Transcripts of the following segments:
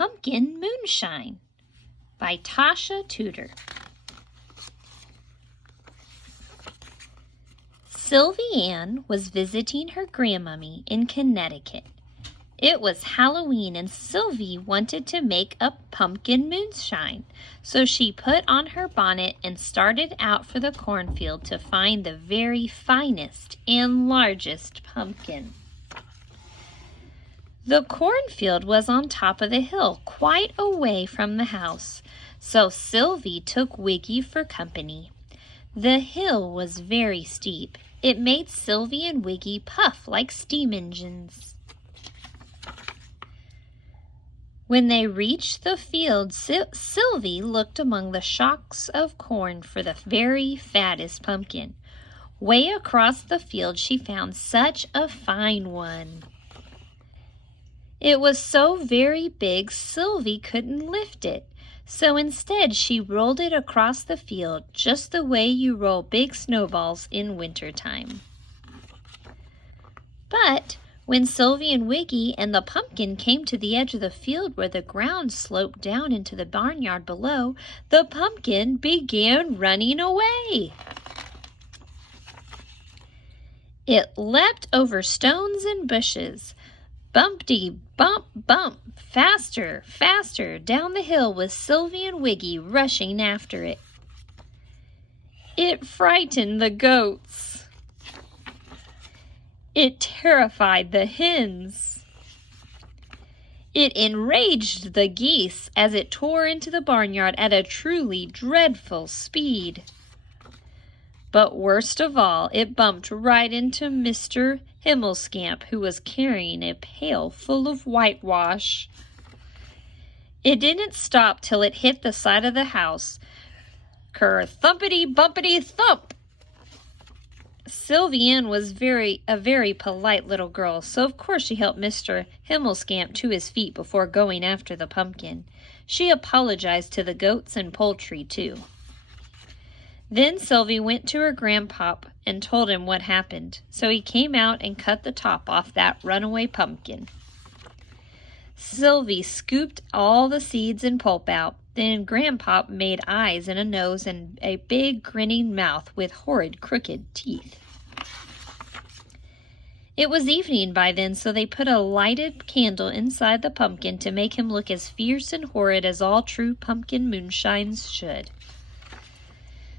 Pumpkin Moonshine by Tasha Tudor. Sylvie Ann was visiting her grandmummy in Connecticut. It was Halloween and Sylvie wanted to make a pumpkin moonshine, so she put on her bonnet and started out for the cornfield to find the very finest and largest pumpkin. The cornfield was on top of the hill, quite away from the house, so Sylvie took Wiggy for company. The hill was very steep. It made Sylvie and Wiggy puff like steam engines. When they reached the field, Sylvie looked among the shocks of corn for the very fattest pumpkin. Way across the field she found such a fine one. It was so very big Sylvie couldn't lift it, so instead she rolled it across the field just the way you roll big snowballs in wintertime. But when Sylvie and Wiggy and the pumpkin came to the edge of the field where the ground sloped down into the barnyard below, the pumpkin began running away. It leapt over stones and bushes. Bumpty, bump, bump, faster, faster, down the hill with Sylvie and Wiggy rushing after it. It frightened the goats. It terrified the hens. It enraged the geese as it tore into the barnyard at a truly dreadful speed. But worst of all, it bumped right into Mr. Himmelscamp, who was carrying a pail full of whitewash. It didn't stop till it hit the side of the house. Ker-thumpity-bumpity-thump! Sylvie Ann was a very polite little girl, so of course she helped Mr. Himmelscamp to his feet before going after the pumpkin. She apologized to the goats and poultry, too. Then Sylvie went to her grandpop and told him what happened, so he came out and cut the top off that runaway pumpkin. Sylvie scooped all the seeds and pulp out. Then Grandpop made eyes and a nose and a big grinning mouth with horrid crooked teeth. It was evening by then, so they put a lighted candle inside the pumpkin to make him look as fierce and horrid as all true pumpkin moonshines should.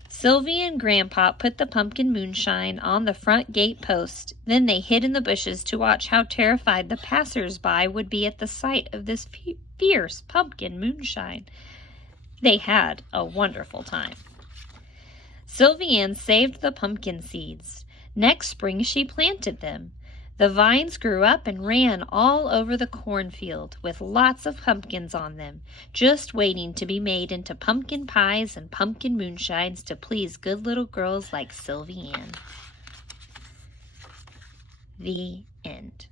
Sylvie and Grandpop put the pumpkin moonshine on the front gate post. Then they hid in the bushes to watch how terrified the passers-by would be at the sight of this fierce pumpkin moonshine. They had a wonderful time. Sylvie Ann saved the pumpkin seeds. Next spring she planted them. The vines grew up and ran all over the cornfield with lots of pumpkins on them, just waiting to be made into pumpkin pies and pumpkin moonshines to please good little girls like Sylvie Ann. The end.